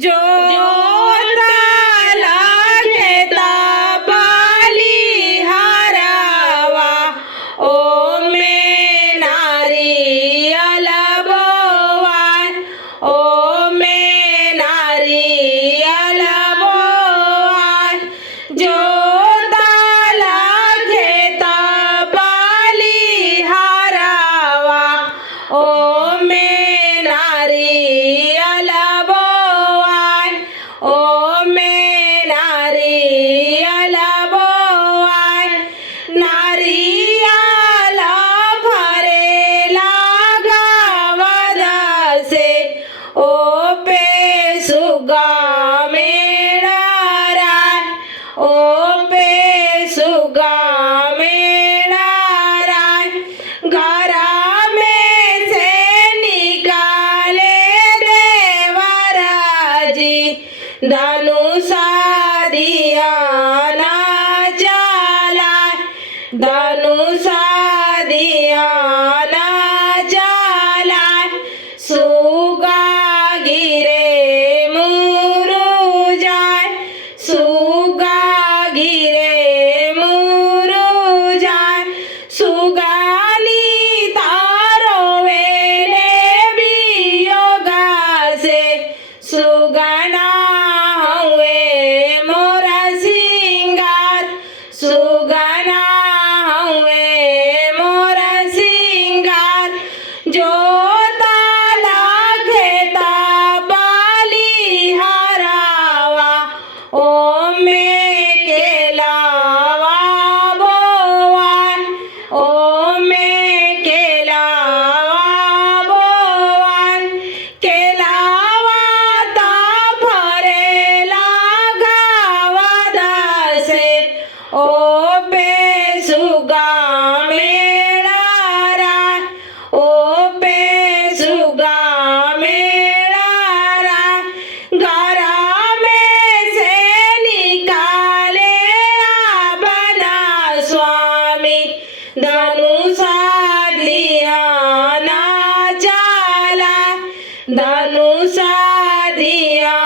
जो घेता बाली हारावा ओ में नारियल बोवाय ओ में नारियल बोवाय जो घेता बाली हारावा ओ में नारियल बोवाय ओ में नारियल बोवाय नारियल भरेला गावदसे ओ पे सुगा मेळाराय ओ पे सुगा मेळाराय घरा में से निकाले देवराजी धनुषा दिया ना जालाय धनुषा दिया ना जालाय सुगा गिरे मुरुजाय सुगा गिरे मुरुजाय सुगानी तारो वेले बियोगासे सुगना हुए मोरा सिंगार सुगना हुए मोरा सिंगार जो घेता बाली हारावा ओ में केलावा बोवाय ओ में केलावा बोवाय केलावा ता भरेला गावदसे ओ पे सुगा मेळाराय ओ पे सुगा मेळाराय घरा में से निकाले आपना स्वामी धनुषा दिया ना जालाय धनुषा दिया